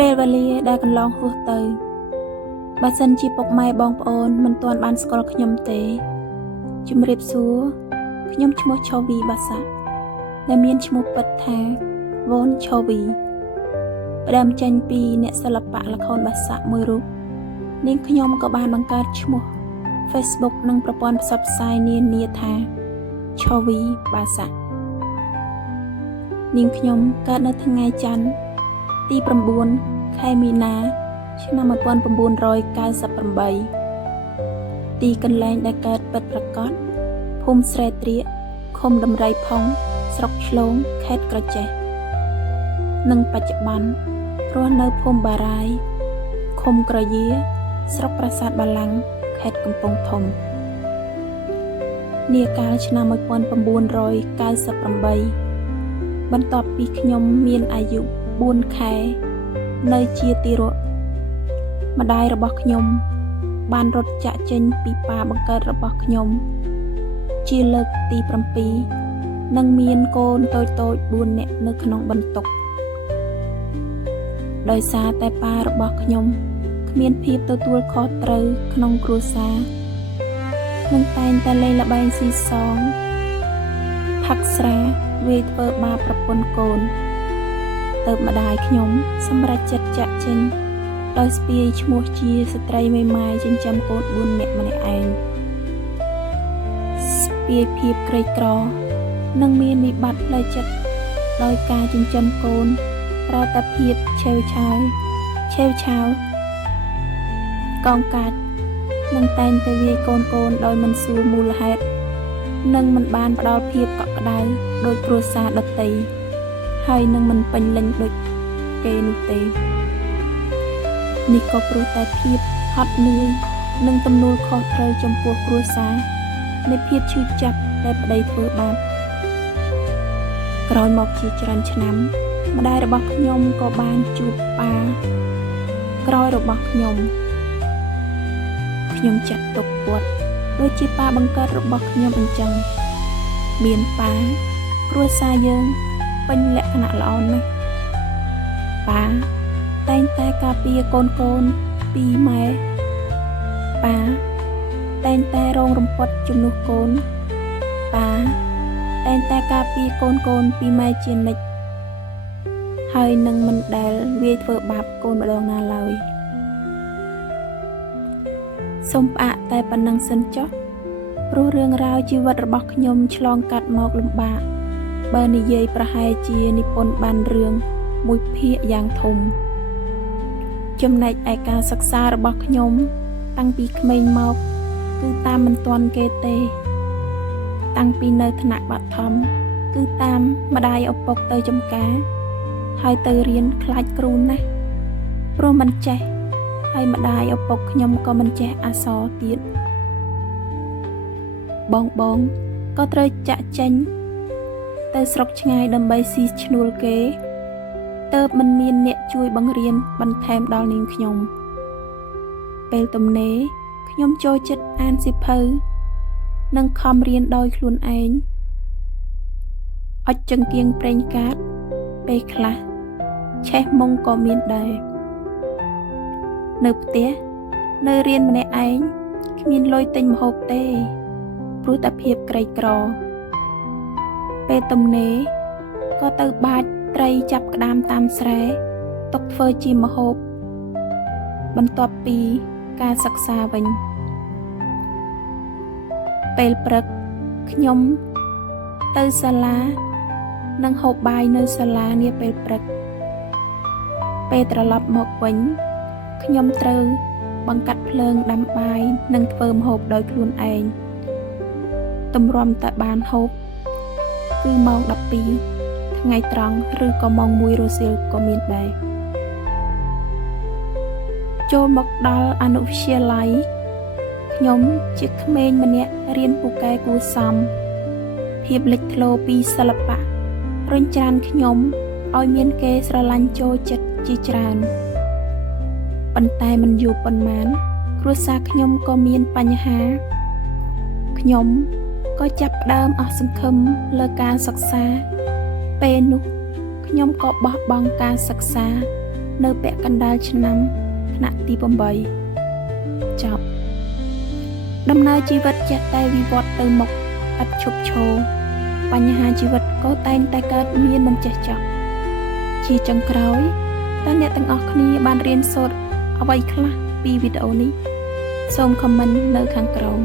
ពេលវេលាដែលកន្លងហួសទៅបើសិនជាពុកម៉ែបងប្អូនមិនទាន់បានស្គាល់ខ្ញុំទេជំរាបសួរខ្ញុំឈ្មោះឆូវីបាសាដែលមានឈ្មោះពិតថាវ៉ុនឆូវីផ្ដើមចេញពីអ្នកសិល្បៈល្ខោនបាសាមួយរូបនាងខ្ញុំក៏បានបង្កើតឈ្មោះ Facebook និងប្រព័ន្ធផ្សព្វផ្សាយនានាថាឆូវីបាសានាងខ្ញុំកើតនៅថ្ងៃច័ន្ទទី9 ខែមីនាឆ្នាំ1998ទីកន្លែងដែលកើតពិតប្រាកដភូមិស្រែត្រៀកឃុំដំរីផុងស្រុកឆ្លងខេត្តក្រចេះនិងបច្ចុប្បន្នរស់នៅភូមិបារាយឃុំក្រយាស្រុកប្រាសាទបាឡាំងខេត្តកំពង់ធំនាកាលឆ្នាំ1998បន្ទាប់ពីខ្ញុំមានអាយុ4ខែនៅជាទារកម្ដាយរបស់ខ្ញុំបានរត់ចាក់ចេញពីប៉ាបង្កើតរបស់ខ្ញុំជាលើកទី7និងមានកូនតូច4នាក់នៅក្នុងបន្ទុកដោយសារតែប៉ារបស់ខ្ញុំគ្មានភាពទទួលខុសត្រូវក្នុងគ្រួសារនិងតែងតែលេងល្បែងស៊ីសងផឹកស្រាវាយធ្វើបាបប្រពន្ធកូនទើបម្ដាយខ្ញុំសម្រេចចិត្តចាក់ចេញដោយស្ពាយឈ្មោះជាស្ត្រីមេម៉ាយចិញ្ចឹមកូន4នាក់ម្នាក់ឯងស្ពាយភាពក្រីក្រនិងមានវិបត្តិផ្លូវចិត្តដោយការចិញ្ចឹមកូនប្រតែភាពឆេវឆាវកងកាច់និងតែងតែវាយកូនដោយមិនសួរមូលហេតុនិងមិនបានផ្ដល់ភាពកក់ក្ដៅដោយគ្រួសារដទៃហើយនឹងមិនពេញលេញដូចគេនោះទេនេះក៏ព្រោះតែភាពហត់នឿយនិងទំនួលខុសត្រូវចំពោះគ្រួសារនៃភាពឈឺចាប់ដែលប្តីធ្វើបាបក្រោយមកជាច្រើនឆ្នាំម្ដាយរបស់ខ្ញុំក៏បានជួបប៉ាក្រោយរបស់ខ្ញុំចាត់ទុកគាត់ដូចជាប៉ាបង្កើតរបស់ខ្ញុំអញ្ចឹងមានប៉ាគ្រួសារយើងពេញលក្ខណៈល្អណាស់ប៉ាតែងតែការពារកូនពីម៉ែប៉ាតែងតែរងរំពត់ជំនួសកូនប៉ាតែងតែការពារកូនពីម៉ែជានិច្ចហើយនឹងមិនដែលវាយធ្វើបាបកូនម្ដងណាឡើយសូមផ្អាកតែប៉ុណ្ណឹងសិនចុះព្រោះរឿងរ៉ាវជីវិតរបស់ខ្ញុំឆ្លងកាត់មកលំបាកបើនិយាយប្រហែលជានិពន្ធបានរឿងមួយភាគយ៉ាងធំចំណែកឯការសិក្សារបស់ខ្ញុំតាំងពីក្មេងមកគឺតាមមិនទាន់គេទេតាំងពីនៅថ្នាក់បឋមគឺតាមម្ដាយឪពុកទៅចំការហើយទៅរៀនខ្លាចគ្រូណាស់ព្រោះមិនចេះហើយម្ដាយឪពុកខ្ញុំក៏មិនចេះអក្សរទៀតបងក៏ត្រូវចាក់ចេញទៅស្រុកឆ្ងាយដើម្បីស៊ីឈ្នួលគេទើបមិនមានអ្នកជួយបង្រៀនបន្ថែមដល់នាងខ្ញុំពេលទំនេរខ្ញុំចូលចិត្តអានសៀវភៅនិងខំរៀនដោយខ្លួនឯងអុចចង្គៀងប្រេងកាតពេលខ្លះឆេះមុងក៏មានដែរនៅផ្ទះនៅរៀនម្នាក់ឯងគ្មានលុយទិញម្ហូបទេព្រោះតែភាពក្រីក្រពេលទំនេរក៏ទៅបាចត្រីចាប់ក្តាមតាមស្រែទុកធ្វើជាម្ហូបបន្ទាប់ពីការសិក្សាវិញពេលព្រឹកខ្ញុំទៅសាលានិងហូបបាយនៅសាលានាពេលព្រឹកពេលត្រឡប់មកវិញខ្ញុំត្រូវបង្កាត់ភ្លើងដាំបាយនិងធ្វើម្ហូបដោយខ្លួនឯងទម្រាំតែបានហូបគឺម៉ោង12ថ្ងៃត្រង់ឬក៏ម៉ោង1រសៀលក៏មានដែរចូលមកដល់អនុវិទ្យាល័យខ្ញុំជាក្មេងម្នាក់រៀនពូកែគួរសមភាពលេចធ្លោពីសិល្បៈរុញច្រានខ្ញុំឲ្យមានគេស្រឡាញ់ចូលចិត្តជាច្រើនប៉ុន្តែមិនយូរប៉ុន្មានគ្រួសារខ្ញុំក៏មានបញ្ហាខ្ញុំក៏ចាប់ផ្ដើមអស់សង្ឃឹមលើការសិក្សាពេលនោះខ្ញុំក៏បោះបង់ការសិក្សា នៅពាក់កណ្ដាលឆ្នាំថ្នាក់ទី8 ចប់ដំណើរជីវិតចេះតែវិវត្តទៅមុខឥតឈប់ឈរបញ្ហាជីវិតក៏តែងតែកើតមានមិនចេះចប់ជាចុងក្រោយតើអ្នកទាំងអស់គ្នាបានរៀនសូត្រអ្វីខ្លះពីវីដេអូនេះសូមខមមិននៅខាងក្រោម